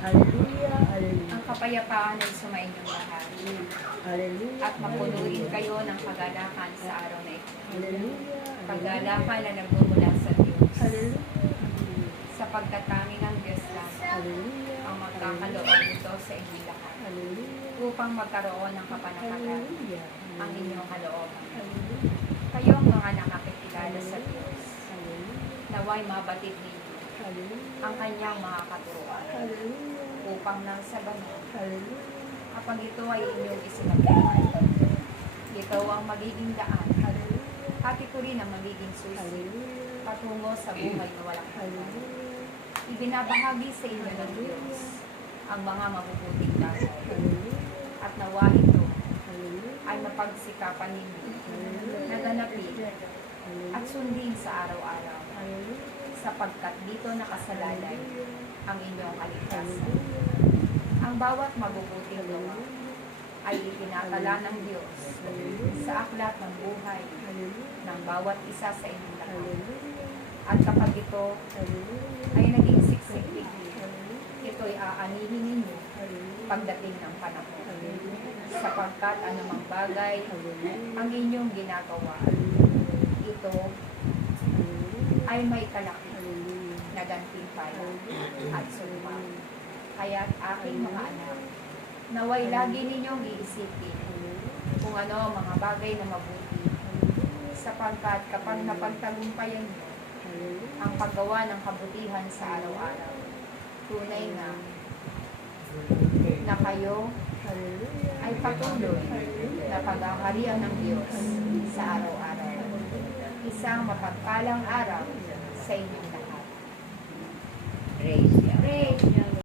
Hallelujah. Hallelujah. Ang kapayapaan ay sumainyo lahat. Hallelujah. At mapunuin kayo ng kagalakan sa araw na ito. Hallelujah. Kagalakan na nagmumula sa Diyos. Hallelujah. Sapagkat tanging ang Diyos lang Hallelujah. ang magkakaloob nito sa inyong lahat. Hallelujah. Upang magkaroon ng kapanatagan Hallelujah. ang inyong kalooban. Hallelujah. Kayong mga nakakikilala sa Diyos, Hallelujah. naway mabatid ninyo Hallelujah. ang kanyang mga katuruan Hallelujah. upang nang sa banal, Hallelujah. kapag ito ay inyong isinagawa, ito ang magiging daan Hallelujah. at ito rin ang magiging susi Hallelujah. patungo sa buhay na walang hanggan. Hallelujah. Ibinabahagi sa inyo ng Diyos ang mga mabubuting bagay Hallelujah. at nawa ito Hallelujah. ay mapagsikapan ninyo na ganapin at sundin sa araw-araw sapagkat dito nakasalalay ang inyong kaligtasan. Ang bawat mabubuting gawa ay itinatala ng Diyos sa aklat ng buhay ng bawat isa sa inyong lahat. At kapag ito ay naging siksik, ito'y aanihin ninyo pagdating ng panahon. Sapagkat anumang bagay ang inyong ginagawa, ito ay may kalaki na gantimpala at sumpa. Kaya't aking mga anak, naway lagi ninyong iisipin kung ano ang mga bagay na mabuti, sapagkat kapag napagtagumpayan niyo ang paggawa ng kabutihan sa araw-araw, tunay na kayo ay patuloy na paghaharian ng Diyos sa araw-araw. Isang mapagpalang araw sa inyong lahat. Praise